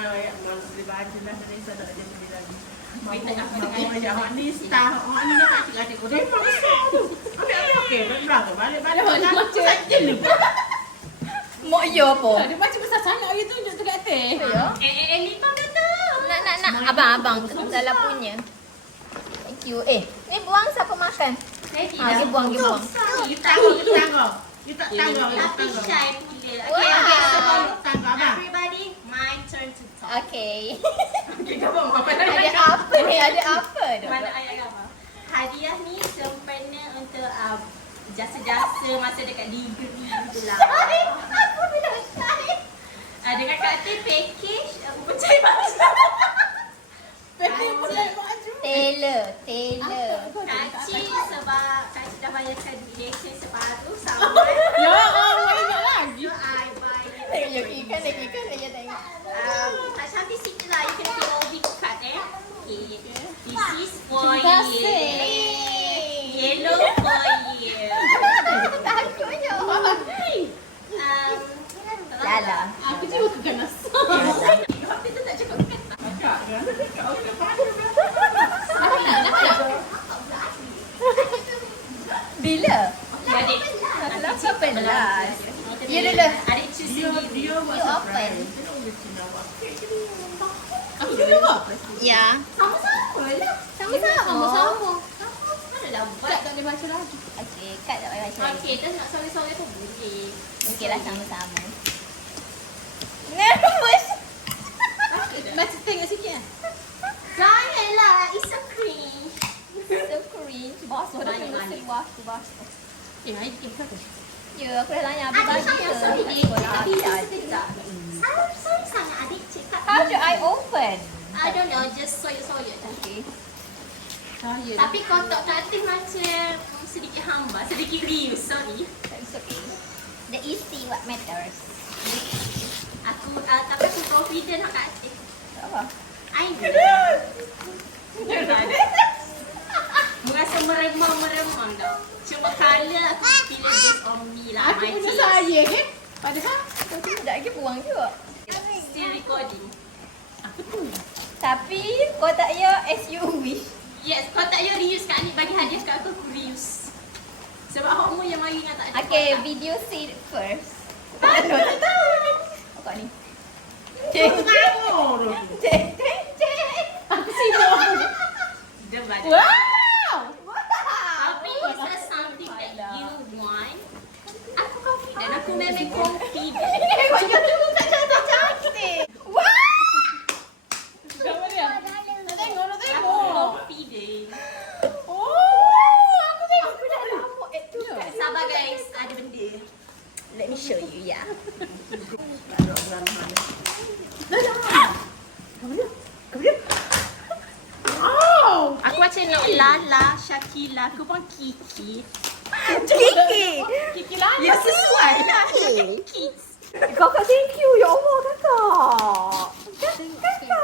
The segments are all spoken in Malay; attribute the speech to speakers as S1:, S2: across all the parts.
S1: dibaca lah dari sana aja bilang. Mau yang manis tahu ini nak adik-adik kau dah masa tu. Okey, berapa balik-balik macam saja ni.
S2: Mau yo apa?
S3: Dia macam besar sangat gitu tunjuk dekat teh.
S2: Ya.
S3: Lima kata.
S2: Nak abang dalam punya. Thank you. Ni buang siapa makan? Dia buang.
S1: You tanggung.
S3: Tapi shy pula. Everybody, my turn to talk.
S2: Okay.
S1: Kita mau apa
S2: Ada apa ni? Ada apa?
S3: Mana ayat apa? Hadiah ni sempena untuk jasa-jasa masa dekat degree tu lah.
S2: Aku bilang shy.
S3: Dengan kata package pencari baju.
S2: Taylor.
S3: Kacik sebab Kacik dah bayarkan donation separuh sama.
S1: Ya Allah, ingat lagi.
S3: So I buy it.
S2: Lagi kan dia tengok.
S3: Tak sampai situ lah. You kena POV card Okay. This is for
S1: Terima
S3: you.
S1: kasih.
S3: Yellow for you.
S2: Takutnya. Lala.
S1: Aku juga keganasan.
S3: Tapi tu tak cukup kan?
S2: Bila?
S3: Adik.
S2: 18. Ya dulu.
S3: Adik choose sendiri.
S1: Dia
S2: You open.
S1: Aku juga.
S2: Ya.
S3: Sama-sama lah.
S2: Sama-sama.
S3: Mana dah buat?
S1: Tak boleh baca lagi.
S2: Okey, kat tak payah baca lagi.
S3: Okey, tu nak sore-sore tu boleh.
S2: Okeylah sama-sama. Nervous.
S1: Baca tengok sikit lah.
S3: Janganlah, it's so cringe.
S2: So cringe. Basuh dah
S3: Banyak
S2: kena
S3: balik.
S2: basuh.
S1: Air kita apa?
S2: Ya, aku dah tanya habis
S3: Adik
S2: bagi
S3: sayang
S2: ke?
S3: sorry
S2: Kat
S3: dik.
S2: sekolah
S3: Tapi
S2: habis
S3: sekejap. Sorry sangat adik cakap.
S2: How do I open?
S3: I don't know, just soyok-soyok je.
S2: Okay.
S1: Saya
S3: Tapi kotak katil macam sedikit hamba, sedikit riuh, sorry.
S2: It's okay. The easy what matters.
S3: Tapi aku confident nak katil.
S2: Tak apa.
S3: I know. Merasa meremang tau. Cuma colour aku pilih based on me lah.
S1: Aku
S3: my
S1: punya
S3: taste.
S1: saya ke? Padahal
S2: Tapi sekejap lagi buang juga.
S3: Still recording.
S1: aku tu.
S2: Tapi kotaknya as you wish.
S3: Yes, kau tak payah reuse kat ni. Bagi hadiah kat aku reuse. Sebab awakmu yang mari dengan tak ada
S2: Okay,
S3: kotak.
S2: video seed first.
S3: Tak tahu ni.
S2: Oh, kat ni.
S1: Aku tahu tu.
S2: Ceng.
S1: Aku sibuk.
S3: Dia baca.
S1: Wow.
S3: Tapi it's just something that you want. Aku confident. Aku memang confident.
S2: Tengok YouTube tak cantik-cantik. Wow!
S1: Gambar dia. Nak tengok.
S3: Aku confident.
S1: Oh, aku tengok.
S2: Aku dah lama tu kat
S3: Sabar guys, ada benda.
S2: Let me show you, ya.
S1: Oh,
S3: Aku macam nak Lala, Shakila, aku pun Kiki.
S2: Kiki.
S1: Kiki Lala.
S3: Ya sesuai lah. Kids.
S2: Kakak thank you. Ya Allah, kakak. Kakak.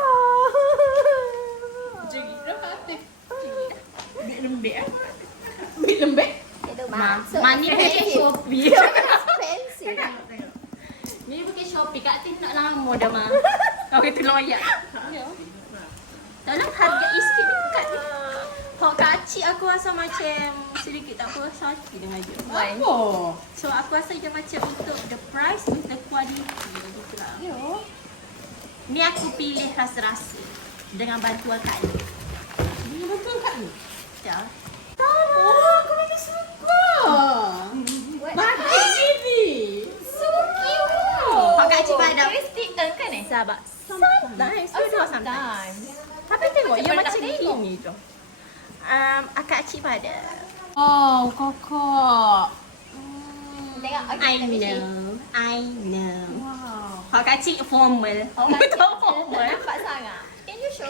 S1: Jadi berapa hati? Bik lembek ah. Bik lembek.
S2: Itu
S3: Money pakai Shopee.
S2: Expensive.
S3: Ni pakai Shopee. Kak Tin nak lama dah mah. Kau kata loyak. Dalam harga isteri dekat ni. Hak kacik aku rasa macam sedikit tak puas hati dengan dia.
S2: Why?
S1: Oh.
S3: So aku rasa dia macam untuk the price with the quality gitu lah.
S1: Yo.
S3: Ni aku pilih rasa-rasa dengan bantuan Kak Ni.
S1: Ni betul kat ni.
S3: Ya.
S1: Oh, aku memang suka. Bagus ini.
S2: So cute.
S3: Hak kacik badak.
S2: Characteristic kan eh?
S3: Sabar. Sometimes. Sometimes. Tapi tengok, dia macam ni tu. Akak cik pada.
S1: Oh, kakak.
S2: Tengok,
S3: I know.
S1: Wow.
S3: Hak kacik formal.
S2: Oh,
S3: Betul formal.
S2: nampak sangat. Can you show?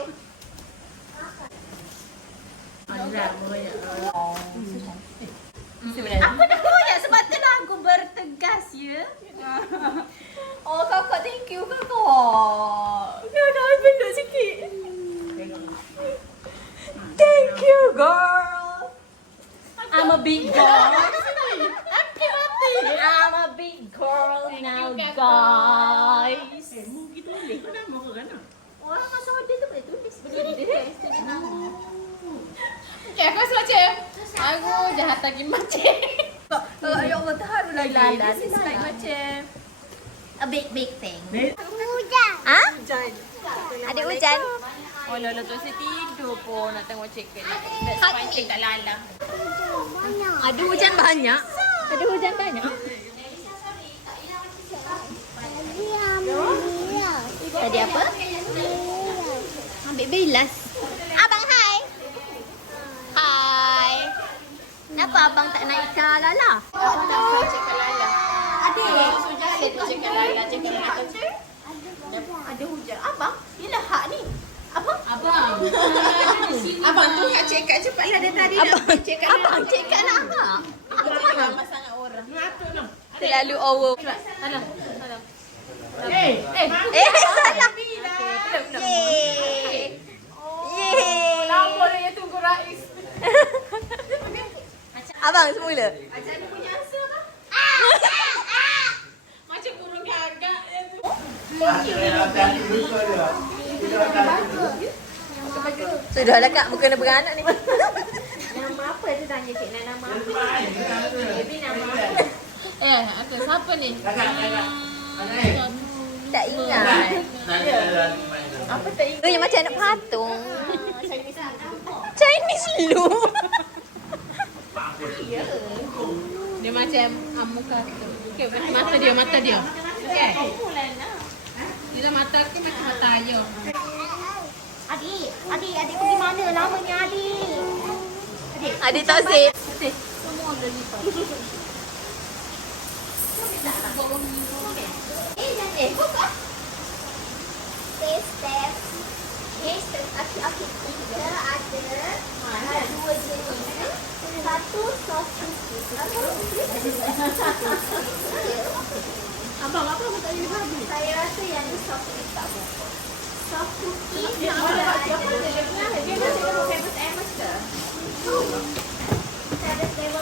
S3: Aku dah koyak sebab tu lah aku bertegas ya.
S2: Oh, kakak thank you kakak. Kakak benda sikit. Thank you girl.
S3: I'm a big girl. I'm a big girl now guys.
S1: Mu gitu boleh. Kenapa? muka kan?
S3: Orang masuk dia tu boleh tulis. Boleh tulis.
S2: Okay, aku rasa macam aku jahat lagi macam.
S3: Ya Allah, terharu lagi.
S2: Lala,
S3: This is like macam
S2: A big thing.
S3: Ha?
S2: Hujan. Ada hujan? Oh, Lola tu saya tidur pun nak tengok chicken. That's why cik kat Lala. Ada hujan banyak? Ada hujan banyak? Tadi apa? Ambil bilas. Abang hai. Hai. Kenapa abang tak naik ke Lala? Abang nak tengok chicken Lala. Adik. Sudah ada tu chicken Lala. Chicken Lala tu.
S3: Ada hujan. Abang, yelah hak ni. Abang.
S1: Abang tu nak cakap cepatlah dia tadi.
S2: Abang cakap nak hak.
S3: Ramai sangat orang.
S1: Ngatuk tu.
S2: Terlalu over.
S3: Alam.
S2: Salah. Yeay. Yeay.
S3: Lama dia tunggu Rais.
S2: Abang semula.
S3: Macam dia punya answer apa?
S1: Macam burung gagak dia tu.
S2: Sudahlah kak, bukan beranak ni.
S3: Nama apa tu tanya cik Nana, nama apa? Baby nama apa?
S1: Ada siapa ni?
S2: Tak ingat.
S3: Apa tak ingat?
S2: Tu yang macam anak patung. Chinese lu.
S1: Dia macam muka tu. Okay, mata dia. Okay. Dia mata aku macam mata ayah.
S3: Adik pergi mana? Lamanya adik.
S2: Adik tak sih.
S3: Semua dah lipat. Buka. Step. Okey. Kita ada dua jenis. Satu soft cookie.
S1: Abang, apa tak boleh bagi?
S3: Saya rasa yang ni soft cookie tak buka. Soft cookie dia ada dia ada famous Amos ke? Kita ada flavor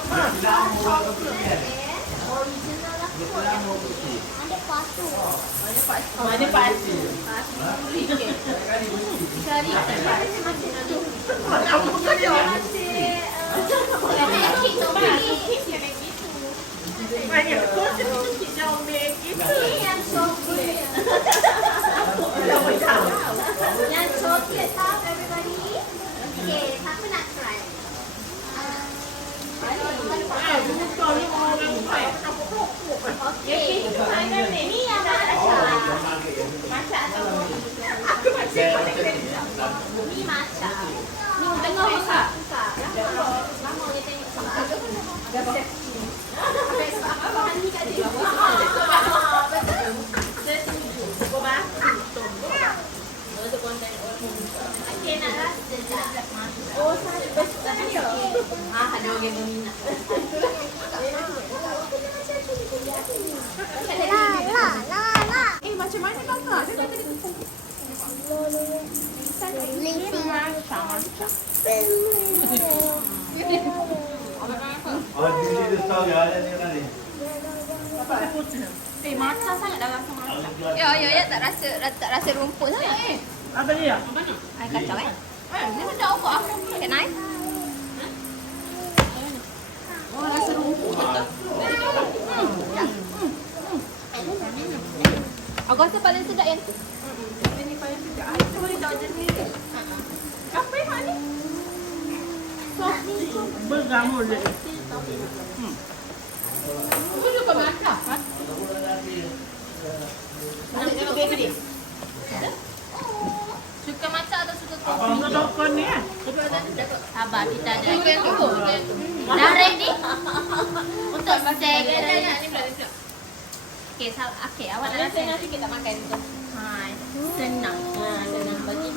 S3: original lah kot. Ada patu.
S1: Ada pasti.
S3: Cari
S1: Banyak kau tu jauh gitu.
S3: yang coklat. Yang coklat tahu everybody. Okay, siapa nak try? Okay, ni yang matcha. Matcha atau
S1: Aku macam
S3: ni matcha. Ni tengah buka. Lama dia tengok. Apa ni kat dia? Okay, nak rasa tak? Oh, saya besar dia. Ada orang yang minat.
S1: macam mana kakak? Dia kata dia
S3: Matcha sangat dah rasa matcha.
S2: Ya, tak rasa rumput sangat.
S1: apa dia?
S2: Air kacau
S3: Ni benda apa?
S2: Pakai knife.
S1: Oh, rasa rumput.
S2: Aku rasa paling sedap yang tu.
S3: Ini paling sedap. Itu boleh tahu jenis. Apa yang ni?
S1: Bergamul dia.
S3: Itu juga matcha. Suka matcha atau suka kopi?
S1: Abang dokon ni kan?
S3: Sabar, kita ada. Dah ready? Untuk steak. Okey, awak nak rasa nanti kita makan tu. Hai, senang. Senang bagi.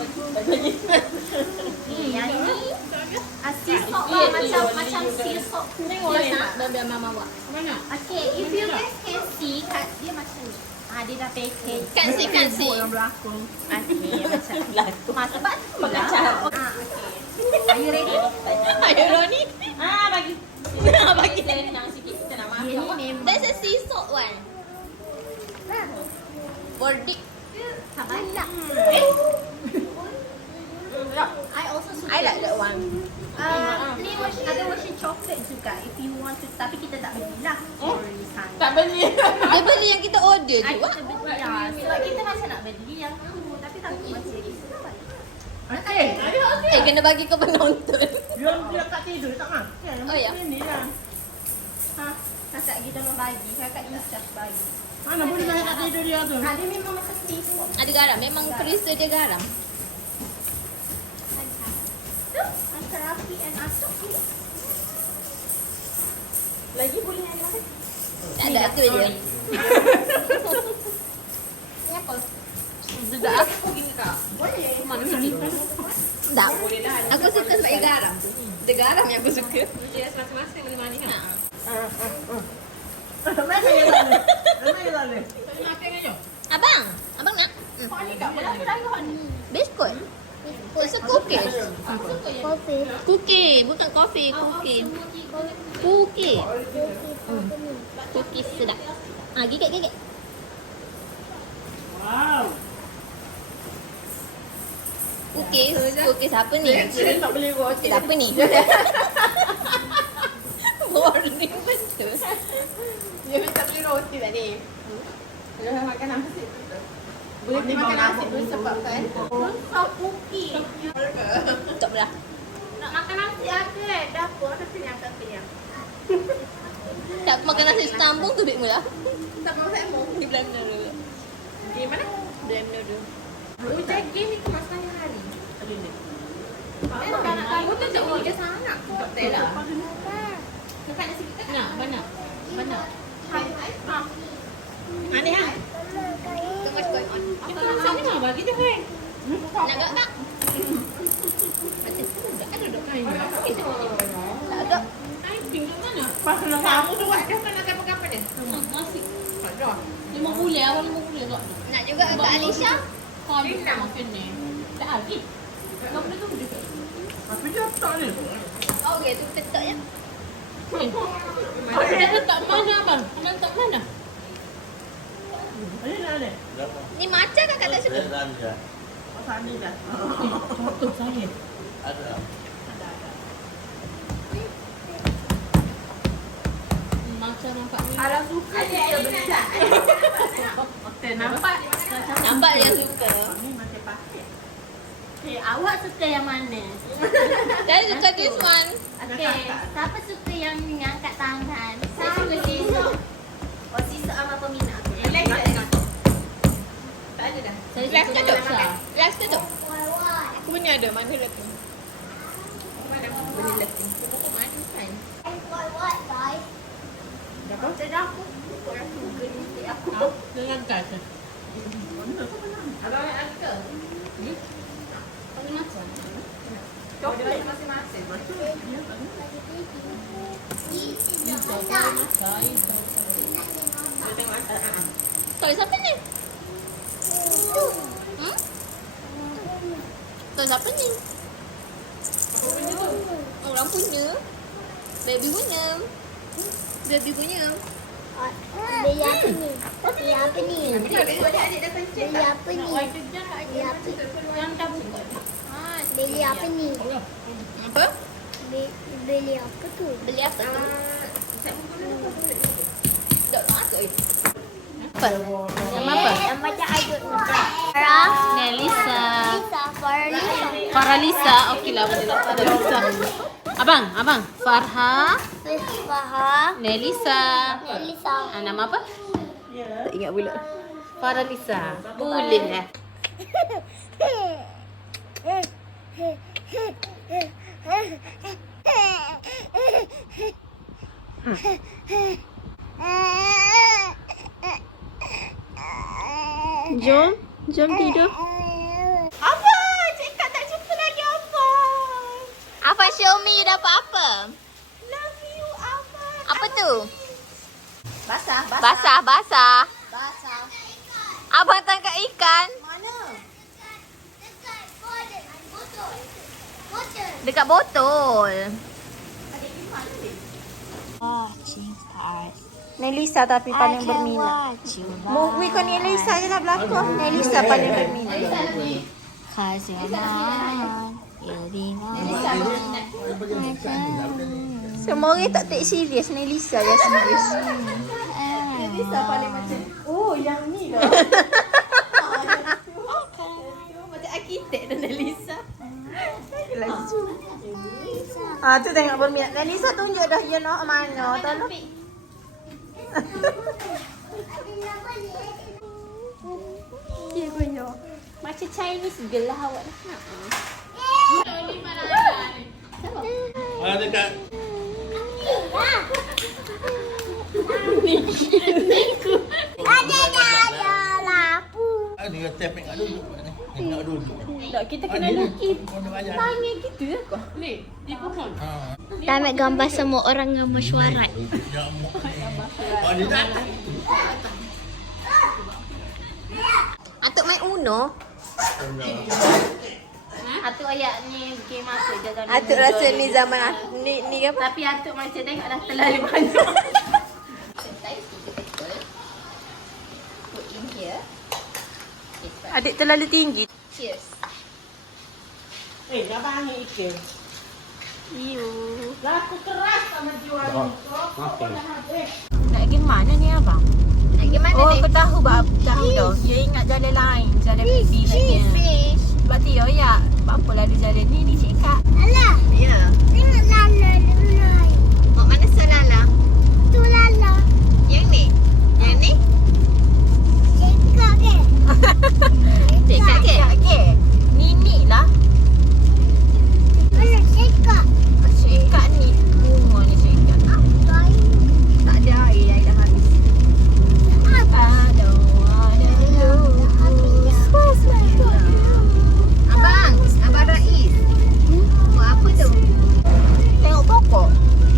S3: Ni yang ni sea salt macam sea salt.
S2: Tengok nak biar mama buat.
S1: Mana?
S3: Okay, if you guys can see, kat dia macam ni. Dia dah package.
S2: Kan si.
S1: Yang berlakon.
S3: Okay, macam berlakon. Sebab tu makan cara. Okay. Are you ready?
S2: Ayo Roni.
S3: Bagi.
S2: Bagi.
S3: Senang sikit kita nak makan.
S2: There's a sea salt one. Bordik.
S3: I also suka.
S2: I like that one.
S3: Ni ada version coklat juga. If you want to, tapi kita tak belilah. Sorry, San.
S1: Tak beli.
S2: Dia beli yang kita order je. Wak.
S3: Kita beli ya. Sebab kita macam nak beli yang tu, tapi takut masih
S1: Okey.
S2: Kena bagi ke penonton.
S1: Dia kat tidur tak makan.
S2: Oh, ya?
S1: Ini lah.
S3: Kakak kita mau bagi, kakak Isyah bagi.
S1: Mana boleh makan kat tidur dia tu?
S3: Dia memang macam tipu.
S2: Ada garam. Memang freezer dia garam.
S3: Tu, antara Rafi and Atuk ni. Lagi boleh ada makan?
S2: Tak ada. Tu je.
S3: Ni apa?
S2: Sudah aku gini kak.
S3: Boleh.
S2: Mana sikit? Tak. Aku suka sebab dia garam tu. Dia garam yang aku suka.
S4: Jelas masing-masing manis kan?
S1: Mana yang lalu? Mana yang lalu?
S4: Makan aja.
S2: Abang. Abang nak?
S3: Kau ni kat bola tu lagi kau ni.
S2: Biskut. It's a cookies. Cookie. Bukan coffee. Cookie. Cookie. Cookies sedap. Gigit.
S1: Wow.
S2: Cookies apa ni?
S1: Saya tak boleh buat.
S2: Cookies apa ni? Boring betul.
S3: Dia minta beli roti tadi. Dia makan nasi. Boleh makan nasi pun sebabkan susah cookie.
S2: Tak belah.
S3: Nak makan nasi ada dapur ada kenyang.
S2: Tak makan nasi sambung tu bik mula.
S3: Tak mau saya mau.
S2: Di blender dulu.
S3: Di mana?
S2: Blender dulu.
S3: Hujan gini kemasan hari. Nak kamu tu tak boleh ke sana. Betul lah. Kakak nasi kita
S4: Nak, banyak. Banyak.
S2: Aneh ha? Too much going on.
S4: Kita masak ni mah bagi je kan.
S2: Nak tak tak?
S4: Ada dok kain.
S2: Tak ada.
S4: Kain tinggal mana?
S1: Pas nak kamu tu kan.
S3: Dia kan nak apa dia?
S4: Nasi. Tak ada. 5 bulan awal 5 bulan tak.
S2: Nak juga Kak Alisha?
S4: Kau ada makan ni. Tak ada. Kau boleh tunggu juga.
S1: Tapi dia tak ni.
S2: Oh, okey tu ketuk ya.
S4: Dia letak mana abang? Abang letak mana?
S1: Ini nak ada.
S2: Ni macam kakak tak suka.
S1: Oh, sana dah.
S4: Jatuh saya. Macam nampak ni.
S3: Kalau suka dia beli tak?
S1: Okey, nampak.
S2: Nampak dia suka.
S1: Ni macam pakai.
S3: Awak suka yang mana?
S2: Saya suka this one.
S3: Okey, siapa suka yang angkat tangan? Saya suka sisa. Oh, sisa sama peminat. Tak ada dah.
S2: Saya last tu tu. Last tu tu. Aku punya ada. Mana lagi?
S3: Beli lagi. Pokok madu kan. Macam dah aku. Kau rasa suka ni aku.
S4: Dengan gas.
S3: Abang nak angka?
S4: Kau macam.
S3: Coklat masing-masing.
S2: Toy siapa ni? Toy siapa ni? Orang punya. Baby punya. Baby punya.
S5: Beli apa ni? Beli apa ni?
S3: Adik-adik dah kencing
S5: Beli apa ni?
S4: Nak kerja
S5: Beli apa?
S4: yang dah buka.
S5: Beli apa ni?
S2: Apa?
S5: Beli apa tu?
S2: Beli apa tu? Tak masuk eh. Apa? Nama apa?
S5: Yang macam air Farah.
S2: Nelisa.
S5: Lisa. Farah.
S2: Faralisa. Okeylah boleh lah Faralisa. Abang. Farha.
S5: Farah.
S2: Nelisa.
S5: Lisa.
S2: Nama apa? Tak ingat pula. Faralisa. Boleh lah. Jom tidur.
S3: Apa? Cakap tak jumpa lagi apa?
S2: Apa show me you dapat apa?
S3: Love you, apa?
S2: Apa tu?
S3: Basah.
S2: Basah.
S3: Basah.
S2: Abang tangkap ikan
S3: Mana?
S2: dekat botol.
S3: Adik pergi mana ni?
S2: Oh, change stars. Nelisa tapi paling berminat. Movie kau ni Nelisa je lah berlakon. Nelisa paling berminat. Khaziman. Semua orang tak take serius. Nelisa je serius.
S3: Lisa paling macam, oh yang ni dah. Macam arkitek dan Lisa.
S2: Tu tengok berminat. Nelisa tunjuk dah dia nak mana. Tolong.
S3: Dia punya. Macam Chinese girl lah awak dah.
S1: Dekat.
S5: Ada lampu.
S1: Ni tap nak duduk. Nak duduk.
S3: Tak, kita kena lukis. Tangan gitu ya kau.
S4: Ni, di pohon.
S5: Kita ambil gambar semua orang yang mesyuarat.
S1: Oh, dia datang.
S2: Atuk main Uno.
S3: Atuk ayat ni game apa je dalam.
S2: Atuk rasa ni zaman ni apa?
S3: Tapi atuk macam tengok dah terlalu banyak. Put in here.
S2: Adik terlalu tinggi.
S3: Cheers.
S1: Dah bangi ikan.
S2: Iu.
S1: Laku keras sama jual ni.
S2: Nak pergi mana ni abang?
S3: Nak pergi mana
S2: Oh,
S3: ni?
S2: kau tahu tahu dah. Dia ingat jalan lain, jalan pipi katnya.
S3: Fish.
S2: Sebab tu ya, apa lalu jalan ni cakap.
S5: Alah,
S3: Ya.
S5: tengok Lala dulu.
S3: Mak mana Salala?
S5: Tu Lala.
S3: Yang ni? Yang ni?
S5: Cekak ke?
S3: Cekak ke?
S2: Okey. Nini lah.
S5: Mana cekak?
S2: Cakap ni bunga ni cakap.
S3: Tak ada air, air dah habis. Abang, Abang Rais. Buat apa tu?
S2: Tengok pokok.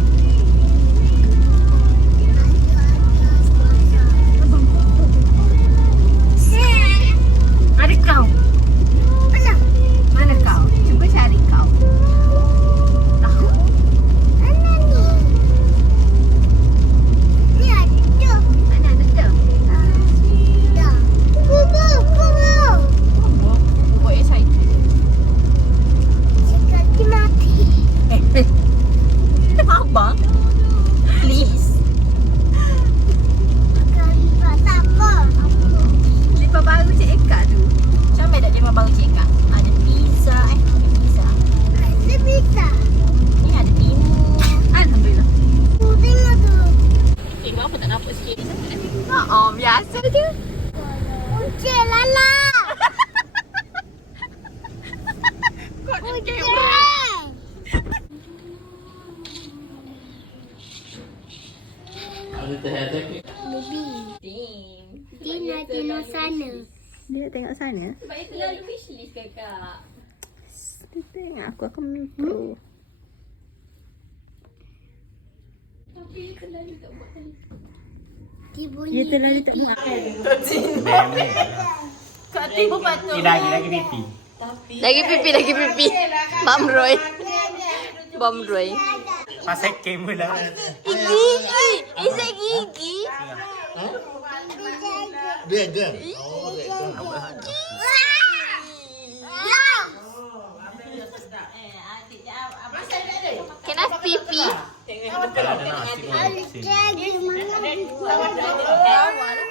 S2: Ada kau.
S5: Mana?
S3: Mana kau? Cuba cari kau. Tahu?
S5: Mana ni? Ni ada tu.
S3: Mana ada tu?
S5: Dah. Kubu.
S2: Buat excited.
S5: Cekak dia mati.
S2: Abang. Please.
S5: Akan lipat apa?
S3: Lipat baru Cik Eka tu.
S2: Sampai tak dia baru cakap. Ada pizza ada pizza.
S5: Dia bisa.
S2: Ni ada timun.
S3: Alhamdulillah.
S5: Ku tengok tu.
S4: Tengok apa tak nampak sikit.
S2: Biasa je.
S5: Kucing Lala. Kucing.
S1: Ada terhadap.
S5: Baby. Dia nak tengok sana.
S2: Dia tengok sana.
S3: Sebab itu lalu wishlist kakak.
S2: Dia tengok aku akan pro.
S3: Tapi terlalu tak buat tadi.
S5: Dia bunyi.
S2: Dia terlalu tak buat.
S3: Kak tiba patut.
S1: Lagi pipi.
S2: Lagi pipi. Bam Roy. Bam Roy.
S1: Pasal kamera lah.
S2: Gigi. Isak gigi.
S1: Dia ke? Oh, dia ke.
S2: Can I have pipi?
S1: Kalau ada nasi pun.
S5: Lagi mana?